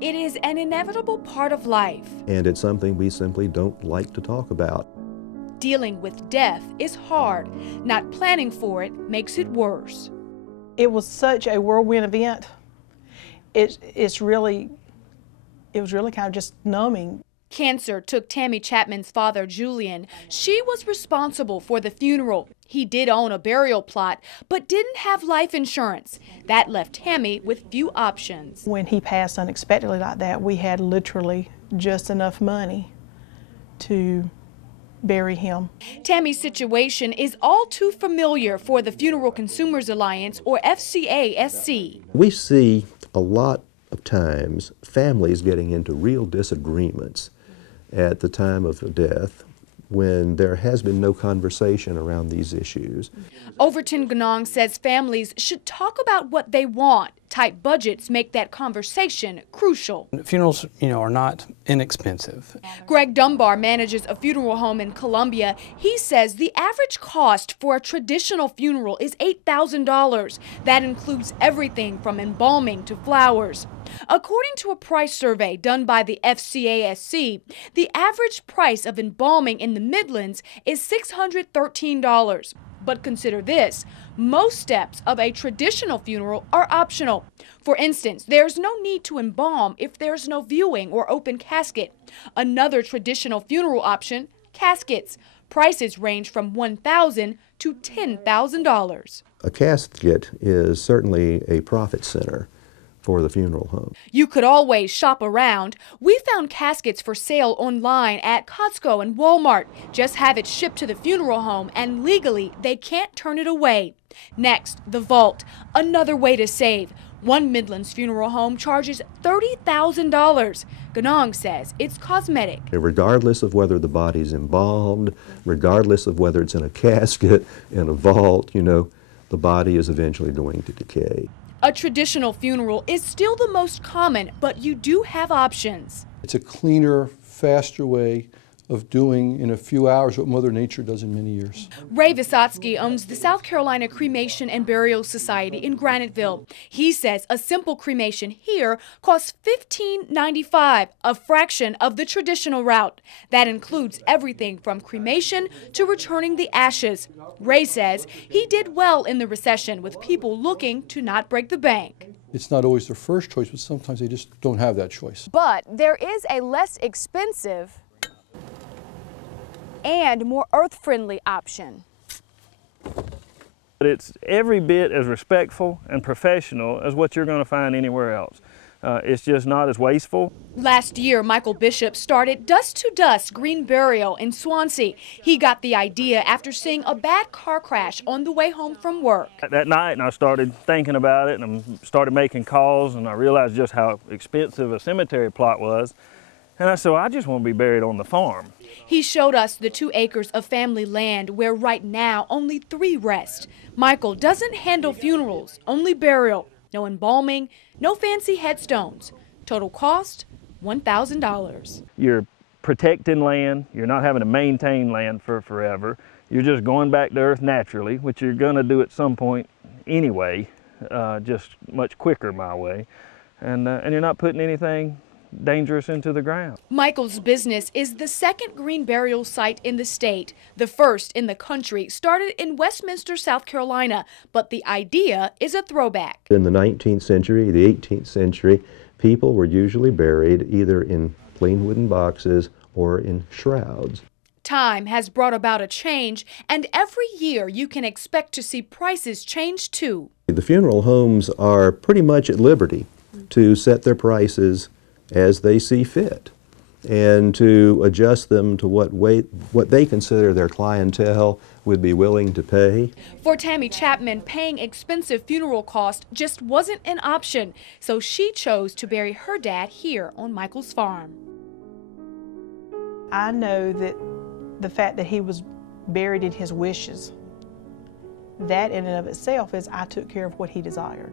It is an inevitable part of life. And it's something we simply don't like to talk about. Dealing with death is hard. Not planning for it makes it worse. It was such a whirlwind event. It was really kind of just numbing. Cancer took Tammy Chapman's father, Julian. She was responsible for the funeral. He did own a burial plot, but didn't have life insurance. That left Tammy with few options. When he passed unexpectedly like that, we had literally just enough money to bury him. Tammy's situation is all too familiar for the Funeral Consumers Alliance, or FCASC. We see a lot of times families getting into real disagreements at the time of death when there has been no conversation around these issues. Overton Ganong says families should talk about what they want. Tight budgets make that conversation crucial. Funerals, are not inexpensive. Greg Dunbar manages a funeral home in Columbia. He says the average cost for a traditional funeral is $8,000. That includes everything from embalming to flowers. According to a price survey done by the FCASC, the average price of embalming in the Midlands is $613. But consider this, most steps of a traditional funeral are optional. For instance, there's no need to embalm if there's no viewing or open casket. Another traditional funeral option, caskets. Prices range from $1,000 to $10,000. A casket is certainly a profit center for the funeral home. You could always shop around. We found caskets for sale online at Costco and Walmart. Just have it shipped to the funeral home and legally they can't turn it away. Next, the vault, another way to save. One Midlands funeral home charges $30,000. Ganong says it's cosmetic. Regardless of whether the body's embalmed, regardless of whether it's in a casket, in a vault, the body is eventually going to decay. A traditional funeral is still the most common, but you do have options. It's a cleaner, faster way of doing in a few hours what Mother Nature does in many years. Ray Vysotsky owns the South Carolina Cremation and Burial Society in Graniteville. He says a simple cremation here costs $15.95, a fraction of the traditional route. That includes everything from cremation to returning the ashes. Ray says he did well in the recession with people looking to not break the bank. It's not always their first choice, but sometimes they just don't have that choice. But there is a less expensive and more earth-friendly option. But it's every bit as respectful and professional as what you're going to find anywhere else. It's just not as wasteful. Last year, Michael Bishop started Dust to Dust Green Burial in Swansea. He got the idea after seeing a bad car crash on the way home from work. That night, I started thinking about it and I started making calls, and I realized just how expensive a cemetery plot was. And I said, well, I just want to be buried on the farm. He showed us the 2 acres of family land where right now only 3 rest. Michael doesn't handle funerals, only burial. No embalming, no fancy headstones. Total cost, $1,000. You're protecting land. You're not having to maintain land for forever. You're just going back to earth naturally, which you're going to do at some point anyway, just much quicker my way. And you're not putting anything dangerous into the ground. Michael's business is the 2nd green burial site in the state. The first in the country started in Westminster, South Carolina, but the idea is a throwback. In the 19th century, the 18th century, people were usually buried either in plain wooden boxes or in shrouds. Time has brought about a change, and every year you can expect to see prices change too. The funeral homes are pretty much at liberty to set their prices as they see fit and to adjust them to what they consider their clientele would be willing to pay. For Tammy Chapman, paying expensive funeral costs just wasn't an option, so she chose to bury her dad here on Michael's farm. I know that the fact that he was buried in his wishes, that in and of itself is I took care of what he desired.